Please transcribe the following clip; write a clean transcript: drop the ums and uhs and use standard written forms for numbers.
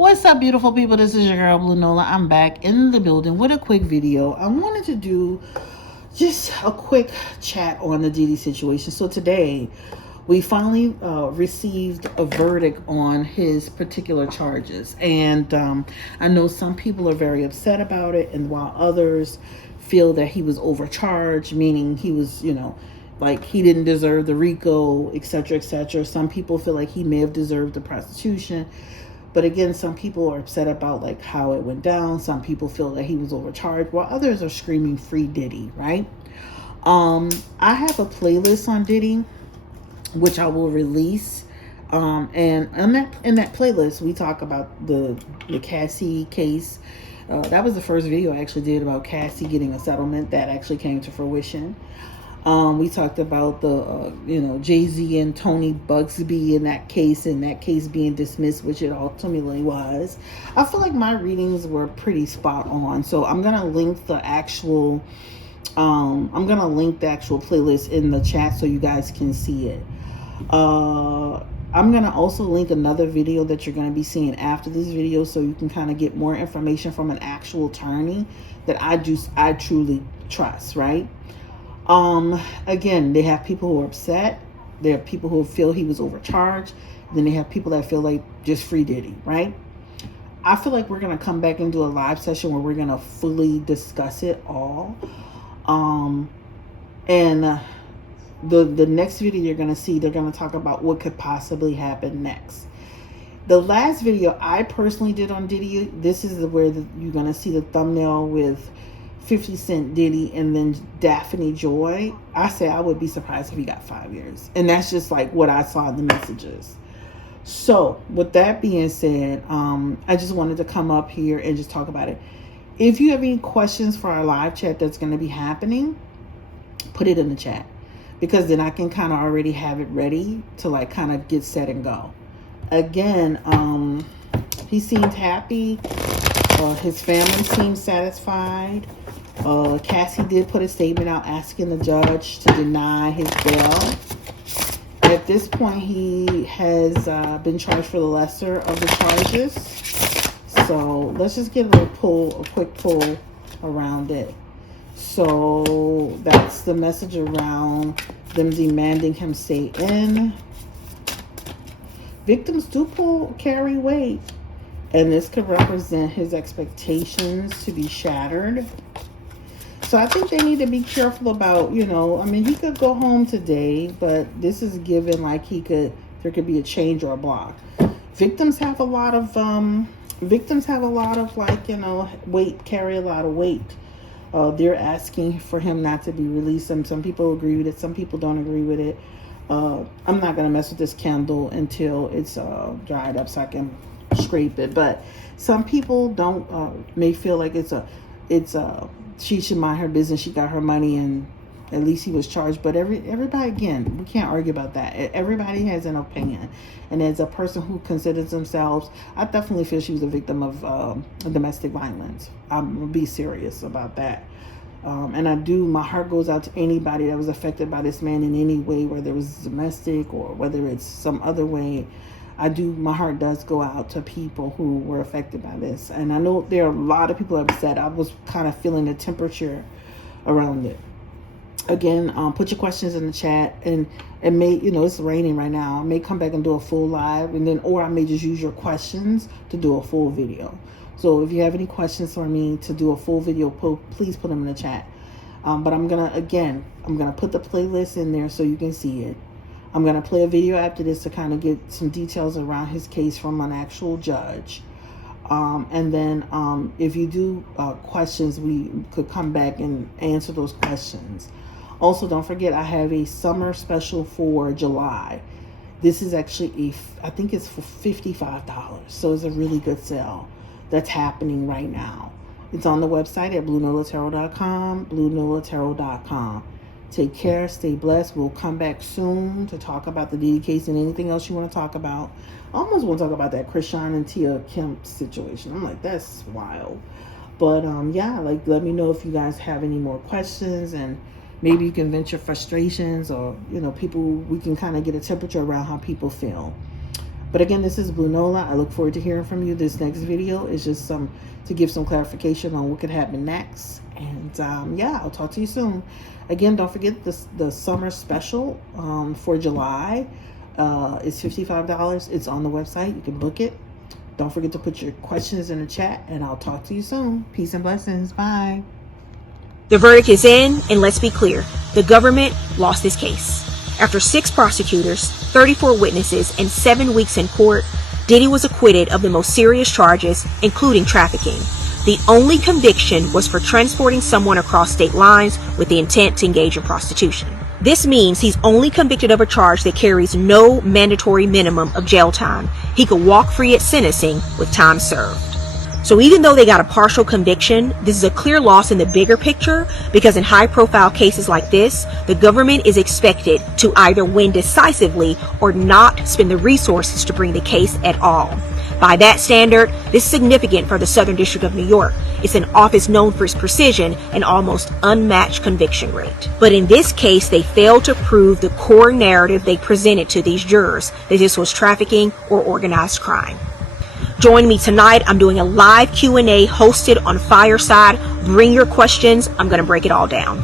What's up, beautiful people? This is your girl, Blue Nola. I'm back in the building with a quick video. I wanted to do just a quick chat on the Diddy situation. So today, we finally received a verdict on his particular charges. And I know some people are very upset about it, and while others feel that he was overcharged, meaning he was, like he didn't deserve the RICO, etc., etc. Some people feel like he may have deserved the prostitution. But again, some people are upset about like how it went down. Some people feel that he was overcharged, while others are screaming free Diddy, right? I have a playlist on Diddy, which I will release. And in that playlist, we talk about the Cassie case. That was the first video I actually did about Cassie getting a settlement that actually came to fruition. We talked about the, Jay-Z and Tony Bugsby in that case being dismissed, which it ultimately was. I feel like my readings were pretty spot on. So I'm going to link the actual, playlist in the chat so you guys can see it. I'm going to also link another video that you're going to be seeing after this video so you can kind of get more information from an actual attorney that I truly trust, right? Again, they have people who are upset. There are people who feel he was overcharged. Then they have people that feel like just free Diddy, right? I feel like we're going to come back and do a live session where we're going to fully discuss it all. And the next video you're going to see, they're going to talk about what could possibly happen next. The last video I personally did on Diddy, this is where you're going to see the thumbnail with 50 Cent, Diddy, and then Daphne Joy. I say I would be surprised if he got 5 years. And that's just like what I saw in the messages. So with that being said, I just wanted to come up here and just talk about it. If you have any questions for our live chat that's going to be happening, put it in the chat. Because then I can kind of already have it ready to like kind of get set and go. Again, he seemed happy. His family seemed satisfied. Cassie did put a statement out asking the judge to deny his bail. At this point, he has been charged for the lesser of the charges. So let's just get a quick pull around it. So that's the message around them demanding him stay in. Victims do carry weight. And this could represent his expectations to be shattered. So I think they need to be careful about, he could go home today, but this is given like there could be a change or a block. Victims have a lot of weight, carry a lot of weight. They're asking for him not to be released. And some people agree with it. Some people don't agree with it. I'm not going to mess with this candle until it's dried up so I can scrape it. But some people may feel like she should mind her business. She got her money and at least he was charged. But everybody, again, we can't argue about that. Everybody has an opinion. And as a person who considers themselves, I definitely feel she was a victim of domestic violence. I'm going to be serious about that. And my heart goes out to anybody that was affected by this man in any way, whether it was domestic or whether it's some other way. My heart does go out to people who were affected by this. And I know there are a lot of people upset. I was kind of feeling the temperature around it. Again, put your questions in the chat, and it may, it's raining right now. I may come back and do a full live, or I may just use your questions to do a full video. So if you have any questions for me to do a full video, please put them in the chat. But I'm going to put the playlist in there so you can see it. I'm going to play a video after this to kind of get some details around his case from an actual judge. And then if you do questions, we could come back and answer those questions. Also, don't forget, I have a summer special for July. This is actually I think it's for $55. So it's a really good sale that's happening right now. It's on the website at BlueNolaTarot.com, BlueNolaTarot.com. Take care, stay blessed. We'll come back soon to talk about the Diddy case and anything else you want to talk about. I almost want to talk about that Krishan and Tia Kemp situation. I'm like, that's wild. But let me know if you guys have any more questions, and maybe you can vent your frustrations, or people, we can kind of get a temperature around how people feel. But again, this is Blue Nola. I look forward to hearing from you. This next video is just to give some clarification on what could happen next. And yeah, I'll talk to you soon. Again, don't forget the summer special for July is $55. It's on the website. You can book it. Don't forget to put your questions in the chat, and I'll talk to you soon. Peace and blessings. Bye. The verdict is in, and let's be clear, the government lost this case. After 6 prosecutors, 34 witnesses, and 7 weeks in court, Diddy was acquitted of the most serious charges, including trafficking. The only conviction was for transporting someone across state lines with the intent to engage in prostitution. This means he's only convicted of a charge that carries no mandatory minimum of jail time. He could walk free at sentencing with time served. So even though they got a partial conviction, this is a clear loss in the bigger picture, because in high-profile cases like this, the government is expected to either win decisively or not spend the resources to bring the case at all. By that standard, this is significant for the Southern District of New York. It's an office known for its precision and almost unmatched conviction rate. But in this case, they failed to prove the core narrative they presented to these jurors, that this was trafficking or organized crime. Join me tonight. I'm doing a live Q&A hosted on Fireside. Bring your questions. I'm going to break it all down.